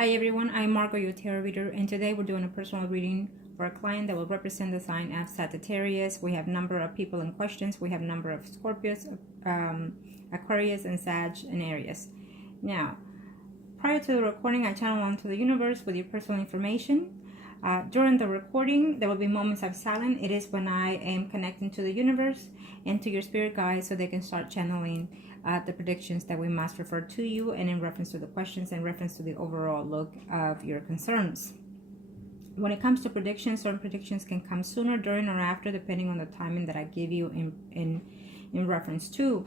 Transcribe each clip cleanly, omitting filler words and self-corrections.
Hi everyone, I'm Margourtarotreader, and today we're doing a personal reading for a client that will represent the sign of Sagittarius. We have number of people in questions. We have number of Scorpios, Aquarius, and Sag, and Aries. Now, prior to the recording, I channel onto the universe with your personal information. During the recording, there will be moments of silence. It is when I am connecting to the universe and to your spirit guides so they can start channeling the predictions that we must refer to you, and in reference to the questions, in reference to the overall look of your concerns. When it comes to predictions, certain predictions can come sooner, during, or after, depending on the timing that I give you in reference to.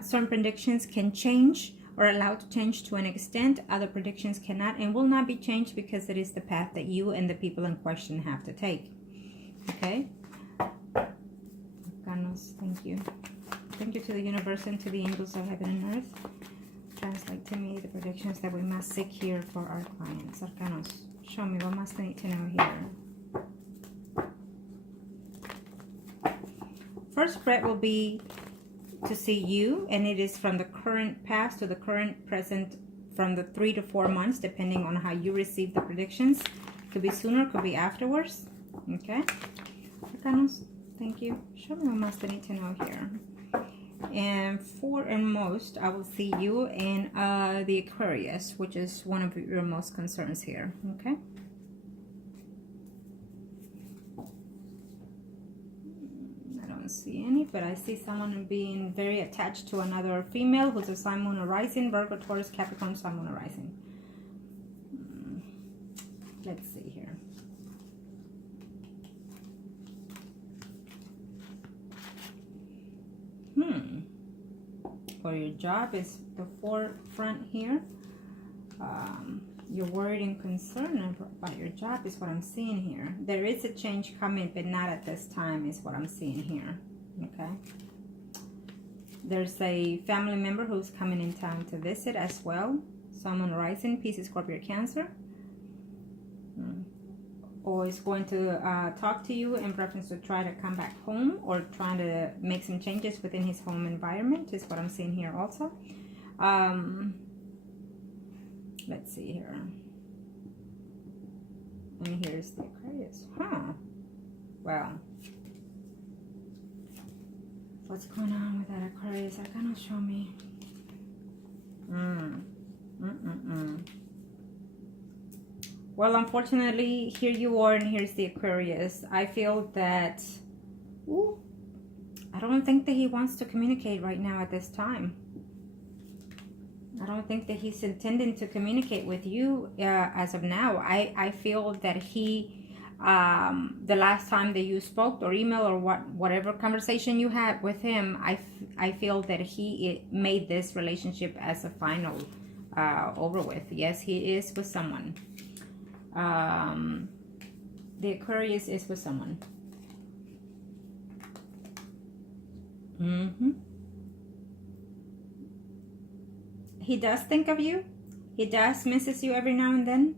Certain predictions can change or allowed to change to an extent. Other predictions cannot and will not be changed because it is the path that you and the people in question have to take. Okay? Arcanos, thank you. Thank you to the universe and to the angels of heaven and earth. Translate to me the predictions that we must seek here for our clients. Arcanos, show me what must I need to know here. First spread will be to see you, and it is from the current past to the current present, from the 3 to 4 months, depending on how you receive the predictions. Could be sooner, could be afterwards. Okay? Arcanos, thank you. Show me what must I need to know here. And for and most, I will see you in the Aquarius, which is one of your most concerns here. Okay? I don't see any, but I see someone being very attached to another female who's a Sun, Moon, or Rising, Virgo, Taurus, Capricorn, Sun, Moon, or Rising. Let's see here. For your job is the forefront here. You're worried and concerned about your job is what I'm seeing here. There is a change coming, but not at this time is what I'm seeing here. Okay. There's a family member who's coming in town to visit as well. Someone rising, Pisces, Scorpio, Cancer. Or is going to talk to you in reference to try to come back home or trying to make some changes within his home environment is what I'm seeing here also. Let's see here. And here's the Aquarius. Well, what's going on with that Aquarius? I cannot show me. Well, unfortunately, here you are, and here's the Aquarius. I feel that, I don't think that he wants to communicate right now at this time. I don't think that he's intending to communicate with you as of now. I feel that he, the last time that you spoke or email or whatever conversation you had with him, I feel that he made this relationship as a final over with. Yes, he is with someone. The Aquarius is with someone. He does think of you. He does misses you every now and then.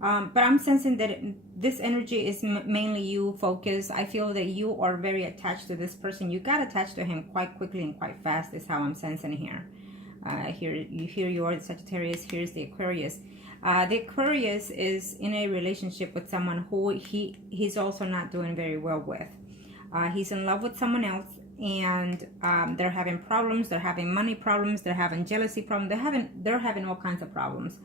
But I'm sensing that this energy is mainly you focused. I feel that you are very attached to this person. You got attached to him quite quickly and quite fast is how I'm sensing here. Here you are, the Sagittarius. Here's the Aquarius. The Aquarius is in a relationship with someone who he's also not doing very well with. He's in love with someone else, and they're having problems. They're having money problems. They're having jealousy problems. They're having all kinds of problems.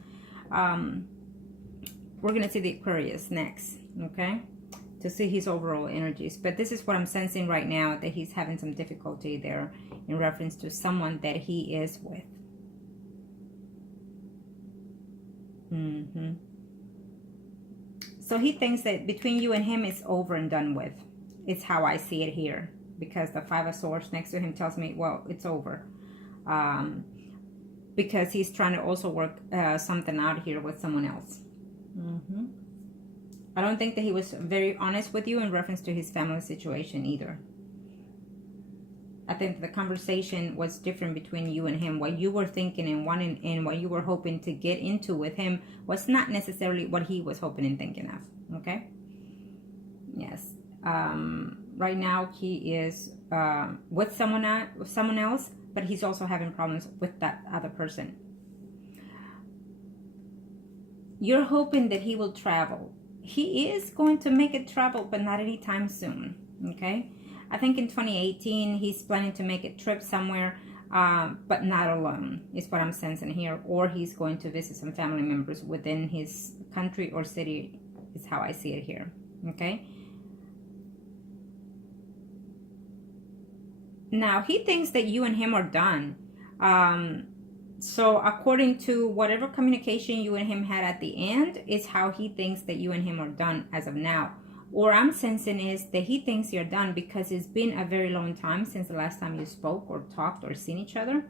We're gonna see the Aquarius next, okay, to see his overall energies. But this is what I'm sensing right now, that he's having some difficulty there in reference to someone that he is with. So he thinks that between you and him it's over and done with. It's how I see it here, because the Five of Swords next to him tells me, well, it's over. Because he's trying to also work something out here with someone else. I don't think that he was very honest with you in reference to his family situation either. I think the conversation was different between you and him. What you were thinking and wanting and what you were hoping to get into with him was not necessarily what he was hoping and thinking of. Okay? Yes. Right now he is with someone else, but he's also having problems with that other person. you're hoping that he will travel. He is going to make it travel, but not anytime soon. Okay, I think in 2018 he's planning to make a trip somewhere, but not alone is what I'm sensing here. Or he's going to visit some family members within his country or city is how I see it here. Okay, now he thinks that you and him are done. So according to whatever communication you and him had at the end is how he thinks that you and him are done as of now. Or I'm sensing is that he thinks you're done because it's been a very long time since the last time you spoke or talked or seen each other.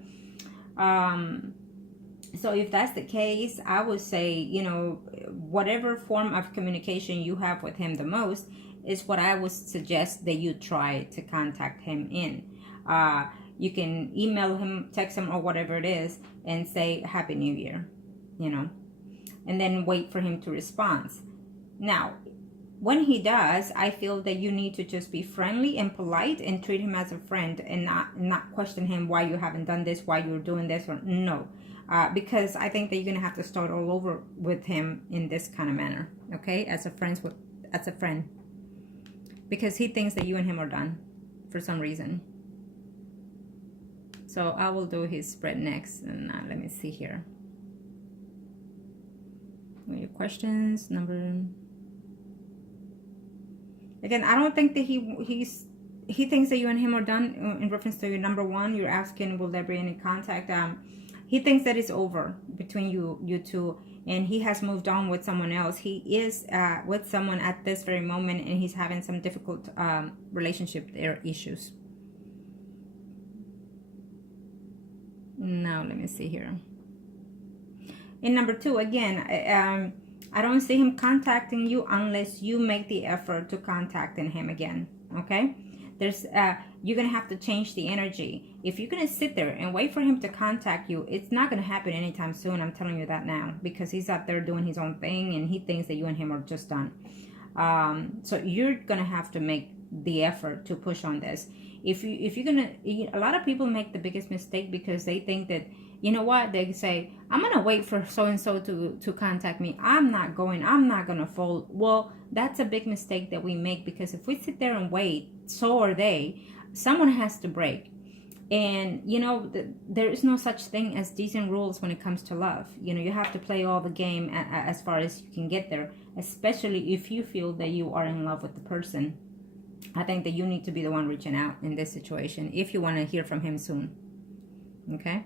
So if that's the case, I would say, you know, whatever form of communication you have with him the most is what I would suggest that you try to contact him in. You can email him, text him, or whatever it is, and say Happy New Year, you know, and then wait for him to respond. Now, when he does, I feel that you need to just be friendly and polite and treat him as a friend and not question him why you haven't done this, why you're doing this, or no. Because I think that you're gonna have to start all over with him in this kind of manner, okay? As a friend, because he thinks that you and him are done for some reason. So I will do his spread next, and let me see here. What are your questions? Number. Again, I don't think that he thinks that you and him are done. In reference to your number one, you're asking, will there be any contact? He thinks that it's over between you two, and he has moved on with someone else. He is with someone at this very moment, and he's having some difficult relationship issues. Now let me see here. In number two, again, I don't see him contacting you unless you make the effort to contacting him again. Okay, there's you're gonna have to change the energy. If you're gonna sit there and wait for him to contact you, it's not gonna happen anytime soon. I'm telling you that now, because he's out there doing his own thing and he thinks that you and him are just done. So you're gonna have to make the effort to push on this. If you're gonna, a lot of people make the biggest mistake because they think that, you know what, they say, I'm gonna wait for so and so to contact me. I'm not gonna fold. Well, that's a big mistake that we make, because if we sit there and wait, so are they. Someone has to break. And you know, there is no such thing as decent rules when it comes to love. You know, you have to play all the game as far as you can get there, especially if you feel that you are in love with the person. I think that you need to be the one reaching out in this situation if you want to hear from him soon. Okay?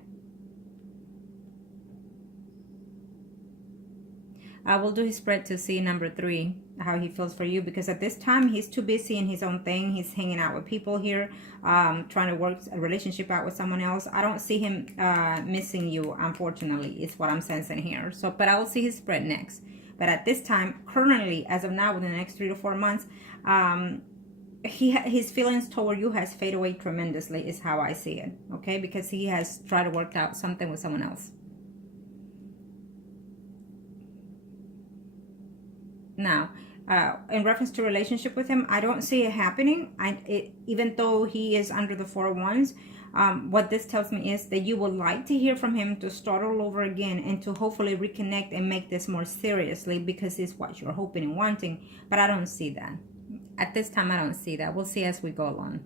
I will do his spread to see number three, how he feels for you, because at this time he's too busy in his own thing. He's hanging out with people here, trying to work a relationship out with someone else. I don't see him missing you, unfortunately, is what I'm sensing here. So, but I will see his spread next. But at this time, currently, as of now, within the next 3 to 4 months, his feelings toward you has faded away tremendously, is how I see it. Okay, because he has tried to work out something with someone else. Now, in reference to relationship with him, I don't see it happening. Even though he is under the 4 wands, what this tells me is that you would like to hear from him to start all over again and to hopefully reconnect and make this more seriously, because it's what you're hoping and wanting. But I don't see that. At this time, I don't see that. We'll see as we go along.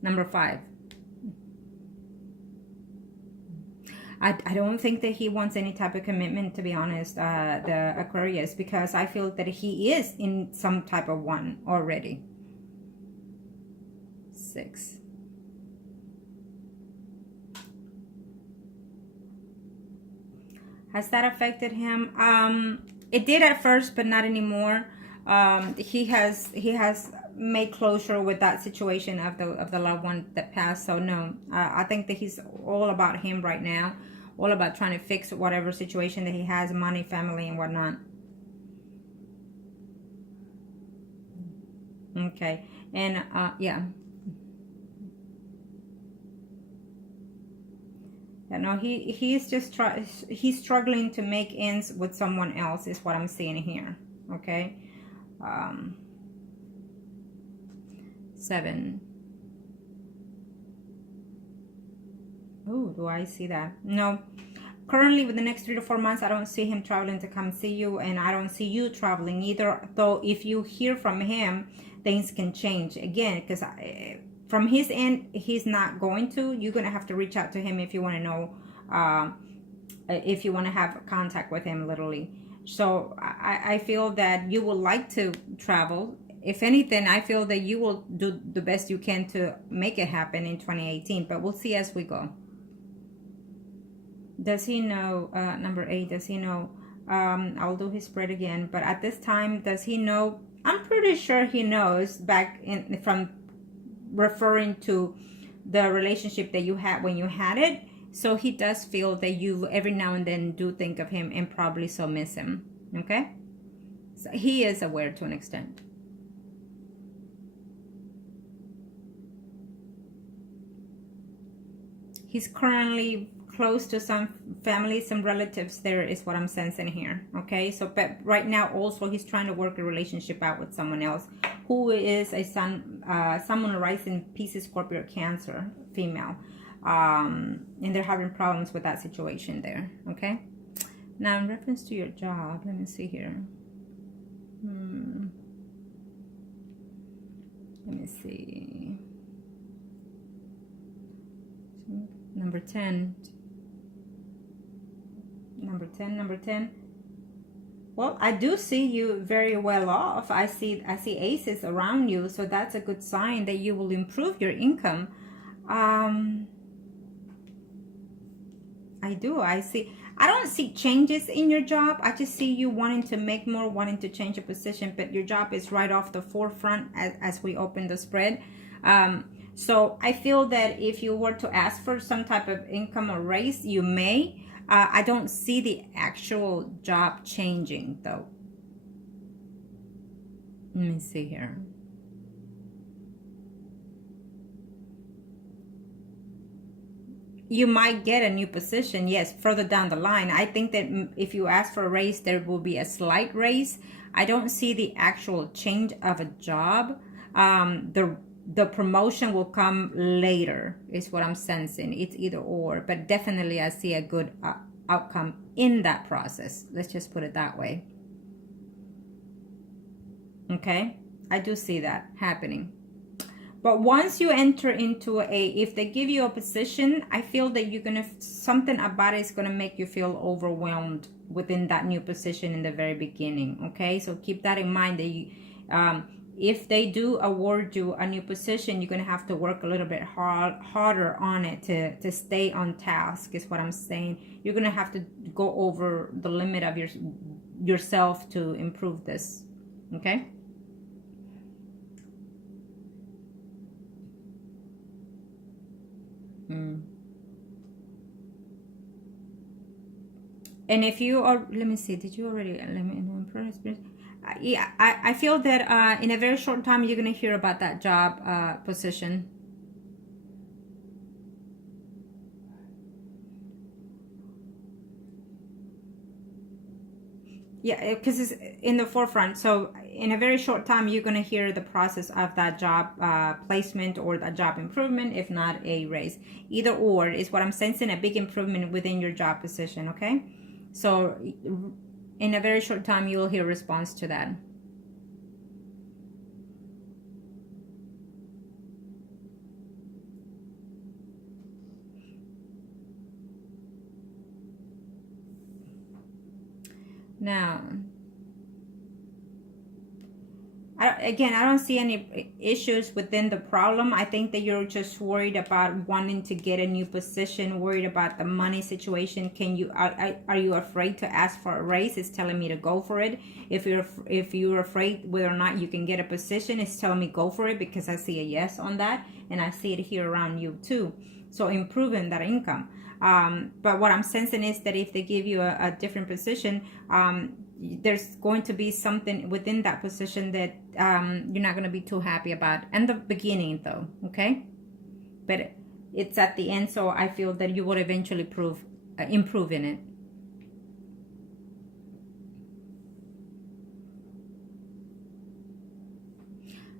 Number 5. I don't think that he wants any type of commitment, to be honest, the Aquarius, because I feel that he is in some type of one already. 6. Has that affected him? It did at first, but not anymore. He has made closure with that situation of the loved one that passed. So no, I think that he's all about him right now, all about trying to fix whatever situation that he has, money, family, and whatnot. Okay, and yeah. Yeah, no, he's just he's struggling to make ends with someone else, is what I'm seeing here. Okay. 7. Oh, do I see that? No. currently with the next 3 to 4 months, I don't see him traveling to come see you, and I don't see you traveling either. Though if you hear from him, things can change again, because from his end, he's not going to. You're going to have to reach out to him if you want to know, if you want to have contact with him, literally. So I feel that you would like to travel. If anything, I feel that you will do the best you can to make it happen in 2018, but we'll see as we go. Does he know, number 8, does he know, I'll do his spread again, but at this time, does he know? I'm pretty sure he knows, back in from referring to the relationship that you had when you had it. So he does feel that you every now and then do think of him and probably so miss him. Okay? So he is aware to an extent. He's currently close to some family, some relatives there is what I'm sensing here. Okay, so but right now also he's trying to work a relationship out with someone else who is a someone rising Pisces, Scorpio, Cancer, female, and they're having problems with that situation there. Okay, now in reference to your job, let me see here. Let me see. Number 10. Well, I do see you very well off. I see aces around you, so that's a good sign that you will improve your income. I don't see changes in your job. I just see you wanting to make more, wanting to change your position, but your job is right off the forefront as we open the spread. So I feel that if you were to ask for some type of income or raise, you may. I don't see the actual job changing, though. Let me see here. You might get a new position, yes, further down the line. I think that if you ask for a raise, there will be a slight raise. I don't see the actual change of a job. The promotion will come later, is what I'm sensing. It's either or, but definitely I see a good outcome in that process. Let's just put it that way. Okay, I do see that happening. But once you enter into if they give you a position, I feel that you're gonna, something about it is gonna make you feel overwhelmed within that new position in the very beginning. Okay, so keep that in mind, that you, if they do award you a new position, you're going to have to work a little bit harder on it to stay on task, is what I'm saying. You're going to have to go over the limit of yourself to improve this. Okay? And if you are, let me see, did you already, let me know, yeah, I feel that in a very short time you're going to hear about that job position. Yeah, because it's in the forefront. So in a very short time you're going to hear the process of that job placement or that job improvement, if not a raise. Either or is what I'm sensing, a big improvement within your job position. Okay, so in a very short time, you will hear a response to that. Now, I don't see any issues within the problem. I think that you're just worried about wanting to get a new position, worried about the money situation. Are you afraid to ask for a raise? It's telling me to go for it. If you're afraid whether or not you can get a position, it's telling me go for it, because I see a yes on that, and I see it here around you too. So improving that income. But what I'm sensing is that if they give you a different position, there's going to be something within that position that you're not going to be too happy about in the beginning, though. Okay, but it's at the end, so I feel that you will eventually improve in it.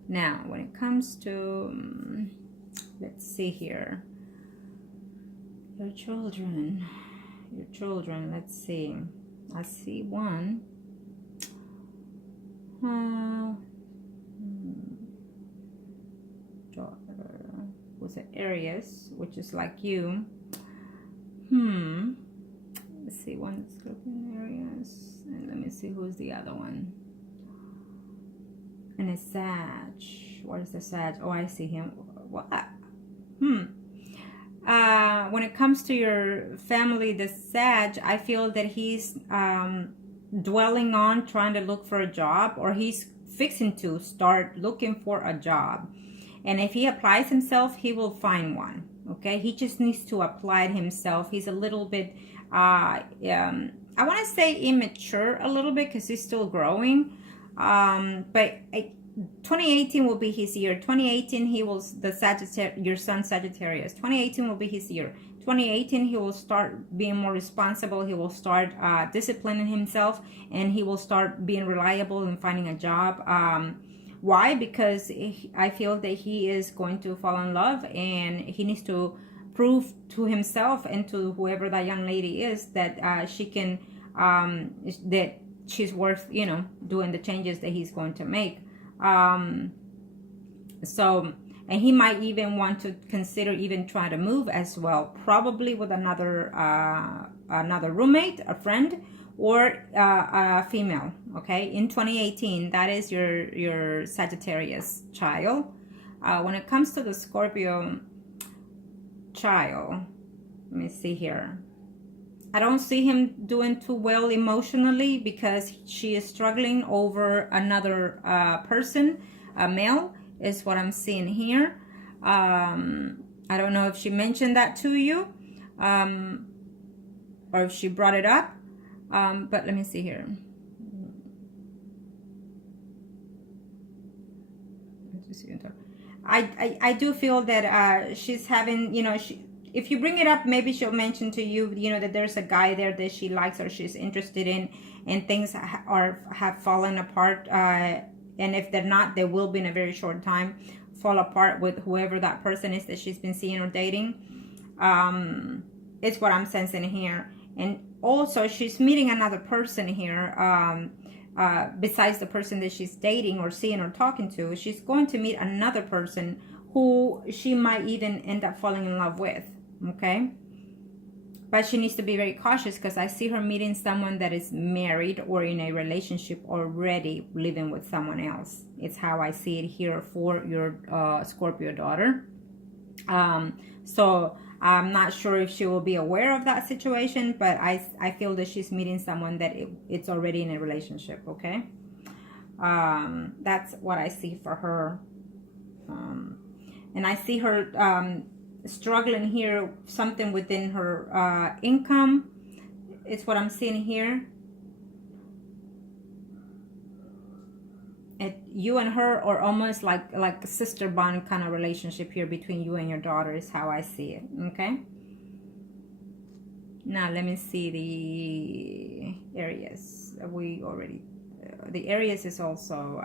Now when it comes to let's see here, your children, your children. Let's see. I see one. Was it Aries, which is like you. Let's see, one Scorpion, Aries, and let me see who's the other one. And it's Sag. What is the Sag? Oh, I see him. What? When it comes to your family, the Sag, I feel that he's dwelling on trying to look for a job, or he's fixing to start looking for a job. And if he applies himself, he will find one. Okay, he just needs to apply it himself. He's a little bit, I want to say immature a little bit because he's still growing. But 2018 will be his year. 2018, he will, your son Sagittarius. 2018 will be his year. 2018, he will start being more responsible. He will start disciplining himself, and he will start being reliable and finding a job. Why? Because I feel that he is going to fall in love, and he needs to prove to himself and to whoever that young lady is that she can, that she's worth, you know, doing the changes that he's going to make. So, and he might even want to consider even trying to move as well, probably with another roommate, a friend, or a female. Okay, in 2018, that is your Sagittarius child. When it comes to the Scorpio child, let me see here. I don't see him doing too well emotionally because she is struggling over another person, a male, is what I'm seeing here. I don't know if she mentioned that to you, or if she brought it up. But let me see here. I do feel that she's having, you know, if you bring it up, maybe she'll mention to you, you know, that there's a guy there that she likes or she's interested in, and things have fallen apart. And if they're not, they will be in a very short time fall apart with whoever that person is that she's been seeing or dating. It's what I'm sensing here. And also, she's meeting another person here, besides the person that she's dating or seeing or talking to. She's going to meet another person who she might even end up falling in love with, okay? But she needs to be very cautious because I see her meeting someone that is married or in a relationship already, living with someone else. It's how I see it here for your Scorpio daughter. So I'm not sure if she will be aware of that situation, but I feel that she's meeting someone that it's already in a relationship, okay? That's what I see for her. And I see her struggling here, something within her income. It's what I'm seeing here. You and her are almost like a sister bond kind of relationship here between you and your daughter is how I see it, okay? Now let me see the Aries. We already, the Aries is also,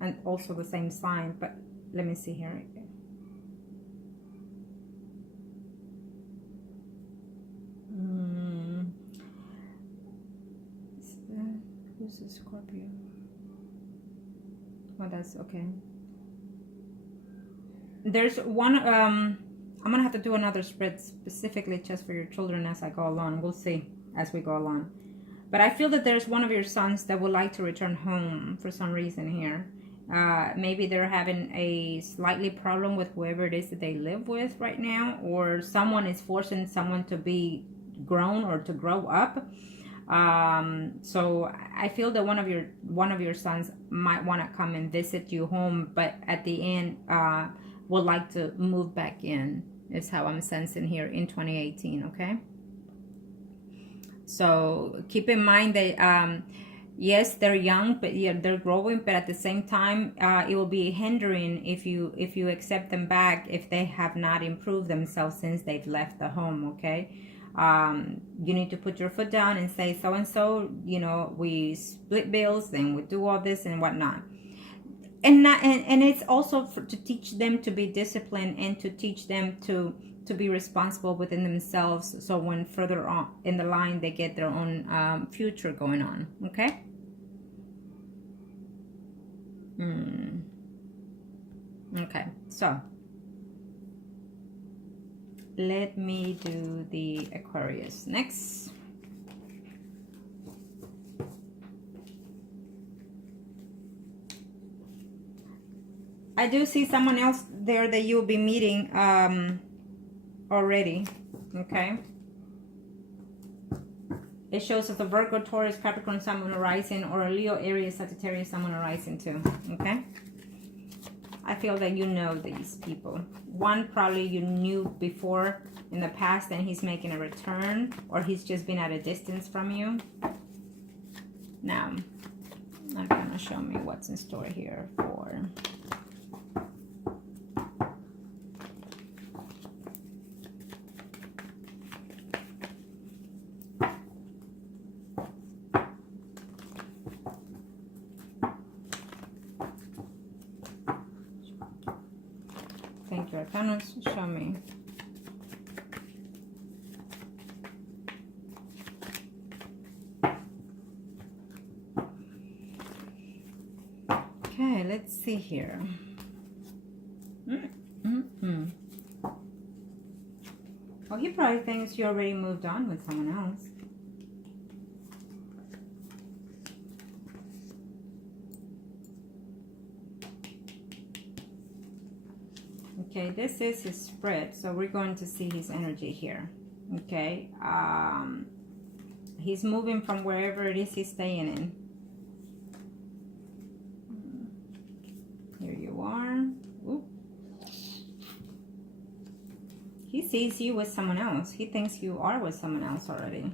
and also the same sign, but let me see here. Who's the Scorpio? Oh, that's okay. There's one, I'm gonna have to do another spread specifically just for your children as I go along. We'll see as we go along. But I feel that there's one of your sons that would like to return home for some reason here. Maybe they're having a slightly problem with whoever it is that they live with right now, or someone is forcing someone to be grown or to grow up. So I feel that one of your sons might want to come and visit you home, but at the end would like to move back in, is how I'm sensing here in 2018, okay? So keep in mind that yes, they're young, but yeah, they're growing, but at the same time it will be hindering if you accept them back if they have not improved themselves since they've left the home, okay? You need to put your foot down and say, so and so, you know, we split bills and we do all this and whatnot. And it's also to teach them to be disciplined and to teach them to to be responsible within themselves, so when further on in the line they get their own future going on. Okay. Okay, so let me do the Aquarius next. I do see someone else there that you'll be meeting already. Okay. It shows us a Virgo, Taurus, Capricorn, Sun, Moon, Rising, or a Leo, Aries, Sagittarius, Sun, Moon, Rising too. Okay. I feel that you know these people. One probably you knew before in the past and he's making a return, or he's just been at a distance from you. Now, I'm going to show me what's in store here for... Thank you, Arcanos. Show me. Okay, let's see here. Well, he probably thinks you already moved on with someone else. Okay, this is his spread, so we're going to see his energy here. Okay, he's moving from wherever it is he's staying in. Here you are. Ooh. He sees you with someone else. He thinks you are with someone else already.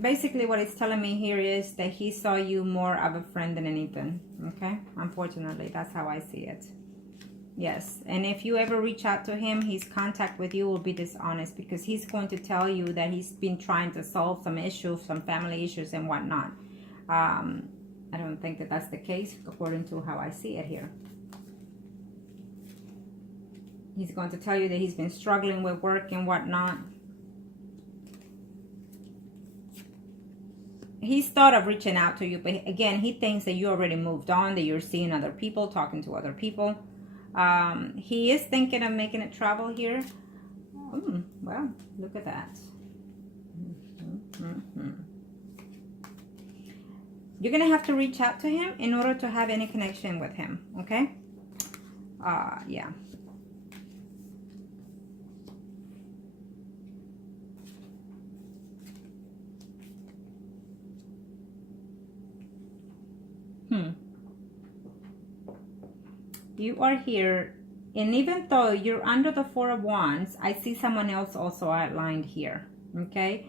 Basically, what it's telling me here is that he saw you more of a friend than anything. Okay? Unfortunately, that's how I see it. Yes. And if you ever reach out to him, his contact with you will be dishonest, because he's going to tell you that he's been trying to solve some issues, some family issues and whatnot. I don't think that that's the case according to how I see it here. He's going to tell you that he's been struggling with work and whatnot. He's thought of reaching out to you, but again, he thinks that you already moved on, that you're seeing other people, talking to other people. He is thinking of making a travel here. Well, look at that. You're going to have to reach out to him in order to have any connection with him, okay? Yeah. You are here, and even though you're under the Four of Wands, I see someone else also outlined here, okay?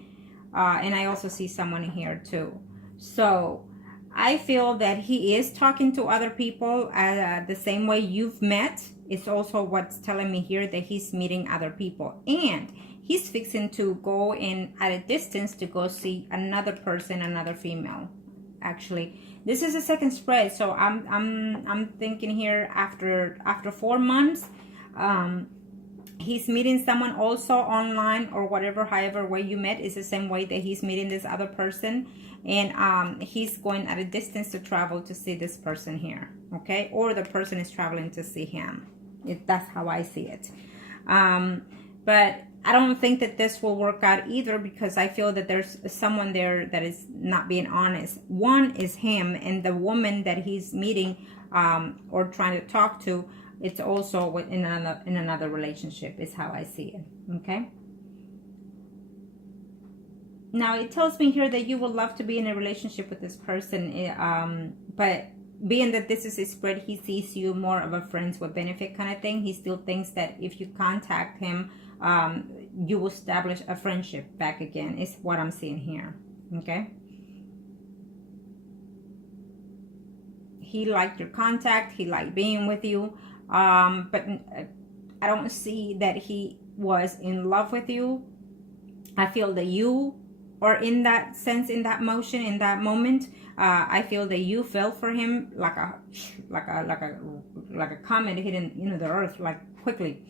And I also see someone here too. So I feel that he is talking to other people the same way you've met. It's also what's telling me here that he's meeting other people, and he's fixing to go in at a distance to go see another person, another female. Actually, this is a second spread, so I'm thinking here after 4 months, he's meeting someone also online or whatever, however way you met is the same way that he's meeting this other person, and he's going at a distance to travel to see this person here, okay? Or the person is traveling to see him. That's how I see it. But I don't think that this will work out either, because I feel that there's someone there that is not being honest. One is him, and the woman that he's meeting or trying to talk to, it's also in another relationship, is how I see it, okay? Now, it tells me here that you would love to be in a relationship with this person, but being that this is a spread, he sees you more of a friends with benefit kind of thing. He still thinks that if you contact him, you will establish a friendship back again, is what I'm seeing here, okay? He liked your contact, he liked being with you, but I don't see that he was in love with you. I feel that you or in that sense, in that motion, in that moment, I feel that you fell for him like a comet hitting, you know, the earth, like quickly.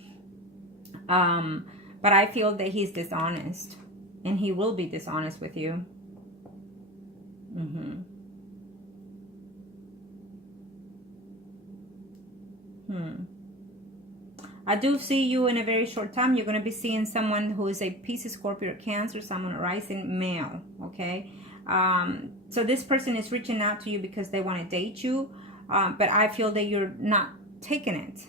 But I feel that he's dishonest, and he will be dishonest with you. I do see you in a very short time. You're going to be seeing someone who is a Pisces, Scorpio, or Cancer, someone rising male, okay? So this person is reaching out to you because they want to date you, but I feel that you're not taking it.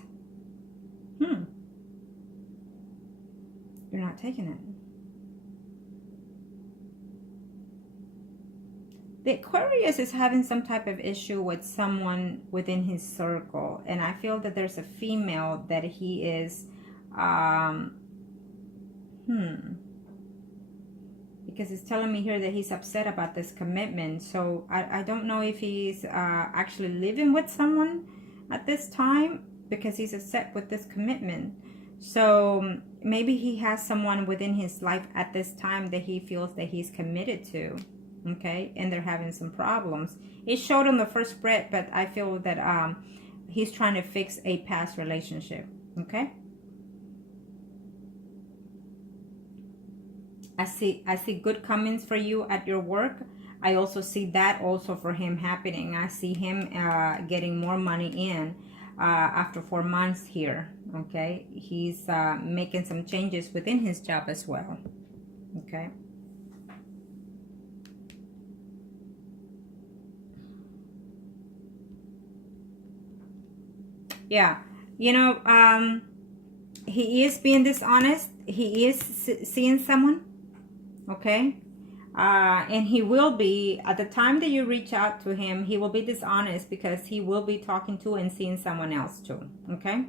You're not taking it. The Aquarius is having some type of issue with someone within his circle. And I feel that there's a female that he is, because it's telling me here that he's upset about this commitment. So I don't know if he's actually living with someone at this time, because he's upset with this commitment. So maybe he has someone within his life at this time that he feels that he's committed to. Okay, and they're having some problems. It showed on the first spread, but I feel that he's trying to fix a past relationship. Okay, I see good comings for you at your work. I also see that also for him happening. I see him getting more money in after 4 months here. Okay, he's making some changes within his job as well. Okay. Yeah, you know, he is being dishonest. He is seeing someone, okay? And he will be, at the time that you reach out to him, he will be dishonest because he will be talking to and seeing someone else too, okay?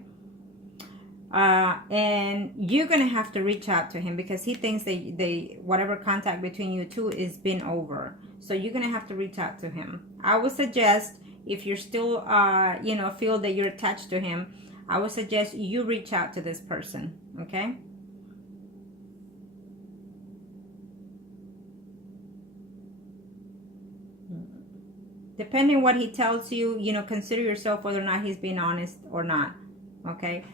And you're going to have to reach out to him because he thinks that whatever contact between you two is been over. So you're going to have to reach out to him. I would suggest, if you're still, you know, feel that you're attached to him, I would suggest you reach out to this person, okay? Depending what he tells you, you know, consider yourself whether or not he's being honest or not, okay?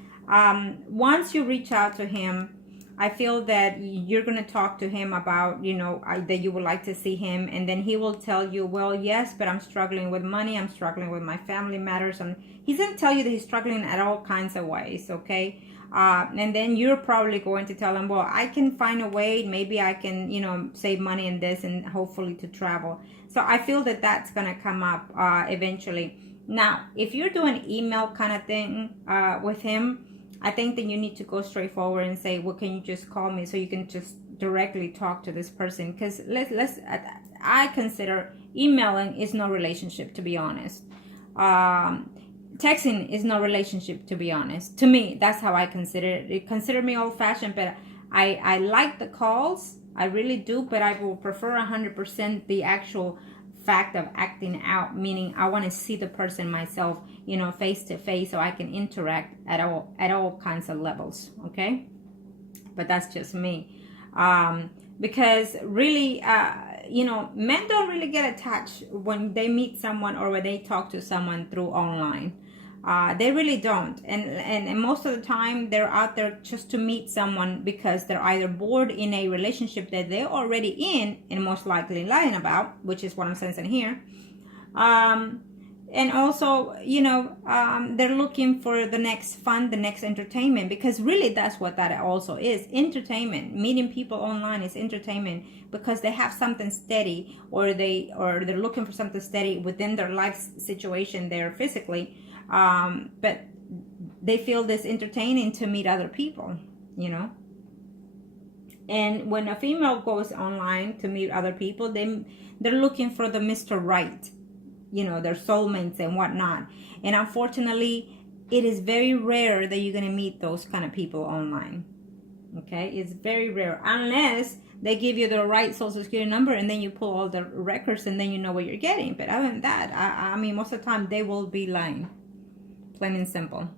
Once you reach out to him, I feel that you're going to talk to him about, you know, that you would like to see him. And then he will tell you, well, yes, but I'm struggling with money. I'm struggling with my family matters. And he's going to tell you that he's struggling at all kinds of ways, okay? And then you're probably going to tell him, well, I can find a way. Maybe I can, you know, save money in this and hopefully to travel. So I feel that that's going to come up eventually. Now, if you're doing email kind of thing with him, I think that you need to go straight forward and say, well, can you just call me so you can just directly talk to this person? Because I consider emailing is no relationship, to be honest. Texting is no relationship, to be honest. To me, that's how I consider it. Consider me old-fashioned, but I like the calls. I really do, but I will prefer 100% the actual fact of acting out, meaning I want to see the person myself, you know, face to face, so I can interact at all kinds of levels, okay? But that's just me, because really, you know, men don't really get attached when they meet someone or when they talk to someone through online. They really don't, and most of the time they're out there just to meet someone because they're either bored in a relationship that they're already in and most likely lying about, which is what I'm sensing here, and also, you know, they're looking for the next fun, the next entertainment, because really that's what that also is, entertainment. Meeting people online is entertainment because they have something steady, or they're looking for something steady within their life situation there physically. But they feel this entertaining to meet other people, you know. And when a female goes online to meet other people, they're looking for the Mr. Right, you know, their soulmates and whatnot. And unfortunately, it is very rare that you're going to meet those kind of people online. Okay, it's very rare, unless they give you the right social security number and then you pull all the records and then you know what you're getting. But other than that, I mean, most of the time they will be lying. Plain and simple.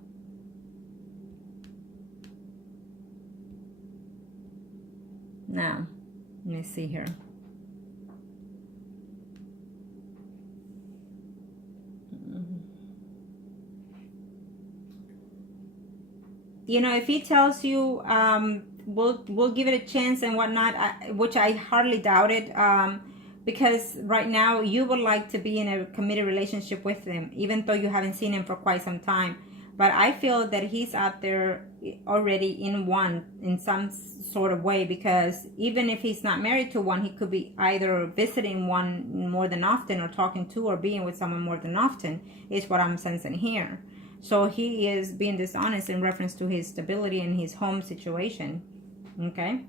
Now, let me see here. you know, if he tells you, we'll give it a chance and whatnot, which I hardly doubt it, because right now you would like to be in a committed relationship with him, even though you haven't seen him for quite some time. But I feel that he's out there already in one, in some sort of way, because even if he's not married to one, he could be either visiting one more than often, or talking to or being with someone more than often, is what I'm sensing here. So he is being dishonest in reference to his stability and his home situation. Okay.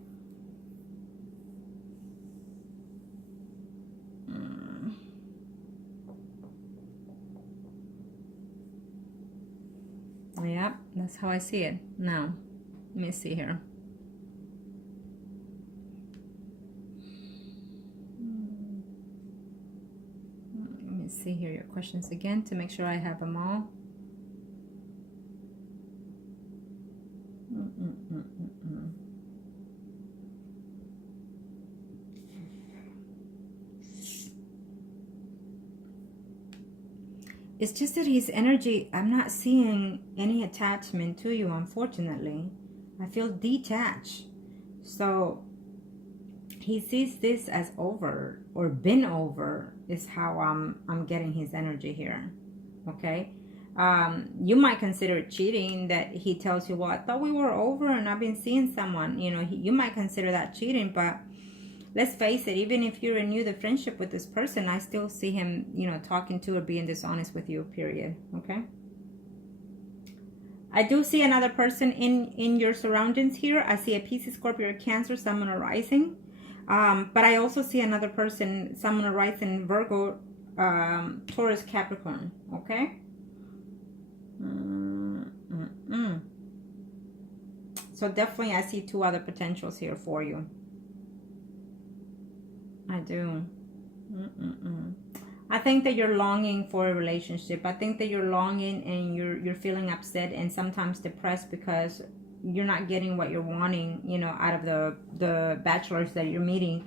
Yeah, that's how I see it. Now, let me see here. Let me see here your questions again to make sure I have them all. It's just that his energy, I'm not seeing any attachment to you, unfortunately. I feel detached. So he sees this as over, or been over, is how I'm getting his energy here. Okay. You might consider it cheating that he tells you, well, I thought we were over and I've been seeing someone. You know, you might consider that cheating, but let's face it, even if you renew the friendship with this person, I still see him, you know, talking to or being dishonest with you, period. Okay. I do see another person in your surroundings here. I see a Pisces, Scorpio, Cancer, Sun, Moon, or Rising. But I also see another person, Sun, Moon, or Rising, Virgo, Taurus, Capricorn. Okay. So definitely I see two other potentials here for you. I do. I think that you're longing for a relationship. I think that you're longing and you're feeling upset and sometimes depressed because you're not getting what you're wanting, you know, out of the bachelors that you're meeting.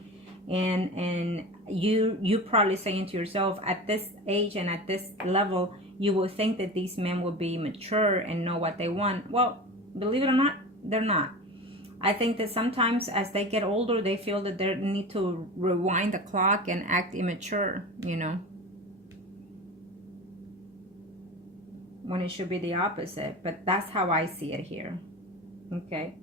And you probably saying to yourself, at this age and at this level, you will think that these men will be mature and know what they want. Well, believe it or not, they're not. I think that sometimes as they get older, they feel that they need to rewind the clock and act immature, you know, when it should be the opposite. But that's how I see it here. Okay.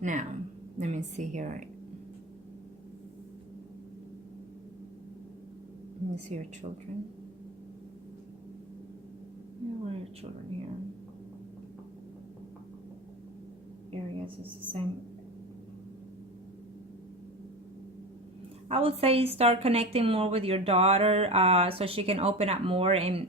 Now, let me see here. Let me see your children. Where are your children here? Areas is the same. I would say start connecting more with your daughter, so she can open up more and